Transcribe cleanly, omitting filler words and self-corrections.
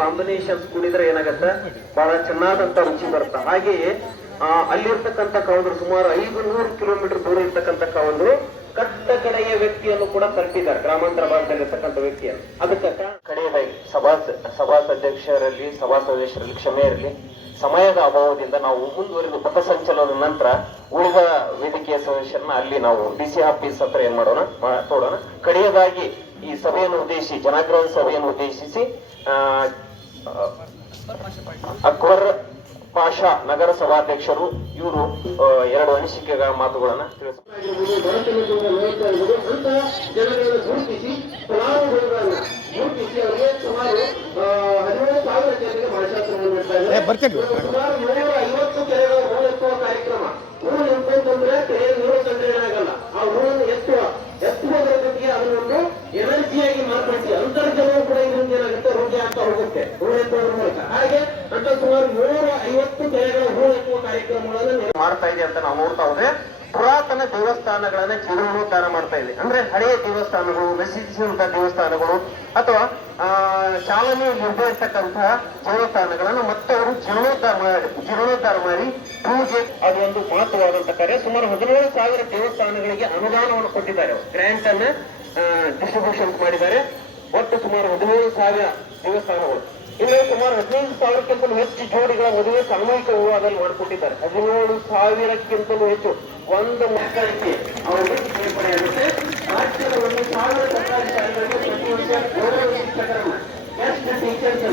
Combinations ಕುಡಿದ್ರೆ ಏನಾಗತ್ತ, ಬಹಳ ಚೆನ್ನಾದಂತ ರುಚಿ ಬರುತ್ತೆ. ಹಾಗೆಯೇ ಅಲ್ಲಿರ್ತಕ್ಕಂಥ ಕಾವಂದ್ರು ಸುಮಾರು 500 ಕಿಲೋಮೀಟರ್ ದೂರ ಇರ್ತಕ್ಕಂಥ ಕಾವಂದ್ರು ಕಟ್ಟ ಕಡೆಯ ವ್ಯಕ್ತಿಯನ್ನು ಕೂಡ ಕಟ್ಟಿದ್ದಾರೆ, ಗ್ರಾಮಾಂತರ ಭಾಗದಲ್ಲಿರ್ತಕ್ಕಂಥ ವ್ಯಕ್ತಿಯನ್ನು. ಅದಕ್ಕೆ ಕಡೆಯದಾಗಿ ಸಭಾಧ್ಯಕ್ಷರಲ್ಲಿ, ಸಭಾ ಸದಸ್ಯರಲ್ಲಿ ಕ್ಷಮೆ ಇರಲಿ, ಸಮಯದ ಅಭಾವದಿಂದ ನಾವು ಮುಂದುವರಿದ ಪಥಸಂಚಲನದ ನಂತರ ಉಳಿದ ವೇದಿಕೆಯ ಸದಸ್ಯರನ್ನ ಅಲ್ಲಿ ನಾವು ಡಿಸಿ ಆಫೀಸ್ ಹತ್ರ ಏನ್ ಮಾಡೋಣ ಮಾತಾಡೋಣ. ಕಡೆಯದಾಗಿ ಈ ಸಭೆಯನ್ನು ಉದ್ದೇಶಿಸಿ, ಜನಾಗ್ರಹ ಸಭೆಯನ್ನು ಉದ್ದೇಶಿಸಿ ಅಕ್ಬರ್ ಪಾಷಾ ನಗರ ಸಭಾಧ್ಯಕ್ಷರು ಇವರು 2 ಅನಿಸಿಕೆಗಳ ಮಾತುಗಳನ್ನ ತಿಳಿಸ್ತಾರೆ. ಜನಗಳನ್ನು ಗುರುತಿಸಿ ಫಲಾನುಭವಿಗಳನ್ನ ಗುರುತಿಸಿ ಅವರಿಗೆ ಸುಮಾರು 17,000 ಜನರಿಗೆ ಮನಶಾಸ್ತ್ರವನ್ನು ನೀಡ್ತಾ ಇದ್ದಾರೆ. ಸುಮಾರು 150 ಕೆರೆಗಳ ಹೂಳೆತ್ತುವ ಕಾರ್ಯಕ್ರಮ. ಹೂವು ನಿಂತಂತಂದ್ರೆ ಕೆರೆಯ ನೀರು ಸಂಗ್ರಹಣೆ ಆಗಲ್ಲ. ಆ ಹೂವನ್ನು ಎತ್ತುವುದರ ಜೊತೆಗೆ ಅದನ್ನೊಂದು ಎನರ್ಜಿಯಾಗಿ ಮಾರ್ಪಡಿಸಿ ಅಂತರ್ಜಲವು ಕೂಡ ಇದರಿಂದ ಏನಾಗುತ್ತೆ, ವೃದ್ಧಿ ಆಗ್ತಾ ಹೋಗುತ್ತೆ ಹೂವು ಎತ್ತುವುದರ ಮೂಲಕ. ಹಾಗೆ ಅಂತ ಸುಮಾರು 150 ಕೆರೆಗಳ ಹೂವು ಎತ್ತುವ ಕಾರ್ಯಕ್ರಮಗಳನ್ನು ಮಾಡ್ತಾ ಇದೆ ಅಂತ ನಾವು ನೋಡ್ತಾ ಹೋದ್ರೆ ಪುರಾತನ ದೇವಸ್ಥಾನಗಳನ್ನ ಜೀರ್ಣೋದ್ಧಾರ ಮಾಡ್ತಾ ಇದೆ. ಅಂದ್ರೆ ಹಳೆಯ ದೇವಸ್ಥಾನಗಳು, ನಶಿಸಿದಂತಹ ದೇವಸ್ಥಾನಗಳು ಅಥವಾ ಚಾಲನೆಯಲ್ಲಿ ಇರ್ತಕ್ಕಂತಹ ದೇವಸ್ಥಾನಗಳನ್ನ ಮತ್ತೆ ಅವರು ಜೀರ್ಣೋದ್ಧಾರ ಮಾಡಿ ಪೂಜೆ, ಅದು ಒಂದು ಮಹತ್ವವಾದಂತ ಕಾರ್ಯ. ಸುಮಾರು 17,000 ದೇವಸ್ಥಾನಗಳಿಗೆ ಅನುದಾನವನ್ನು ಕೊಟ್ಟಿದ್ದಾರೆ, ಗ್ರಾಂಟ್ ಅನ್ನ ಡಿಸ್ಟ್ರಿಬ್ಯೂಷನ್ ಮಾಡಿದ್ದಾರೆ. ಒಟ್ಟು ಸುಮಾರು 17,000 ದೇವಸ್ಥಾನಗಳು. ಇನ್ನು ಸುಮಾರು 15,000ಕ್ಕಿಂತಲೂ ಹೆಚ್ಚು ಜೋಡಿಗಳ ಮದುವೆ ಸಾಮೂಹಿಕ ವಿವಾಹದಲ್ಲಿ ಮಾಡಿಕೊಟ್ಟಿದ್ದಾರೆ. 17,000ಕ್ಕಿಂತಲೂ ಹೆಚ್ಚು ಒಂದು ಮಕ್ಕಳಿಗೆ ಅವರಿಗೆ ಸೇರ್ಪಡೆಯಾಗುತ್ತೆ. ರಾಜ್ಯದ 1,000 ಸರ್ಕಾರಿ ಶಾಲೆಗಳಿಗೆ ಪ್ರತಿ ವರ್ಷ ಗೌರವ ಶಿಕ್ಷಕರನ್ನ ಟೀಚರ್ಸ್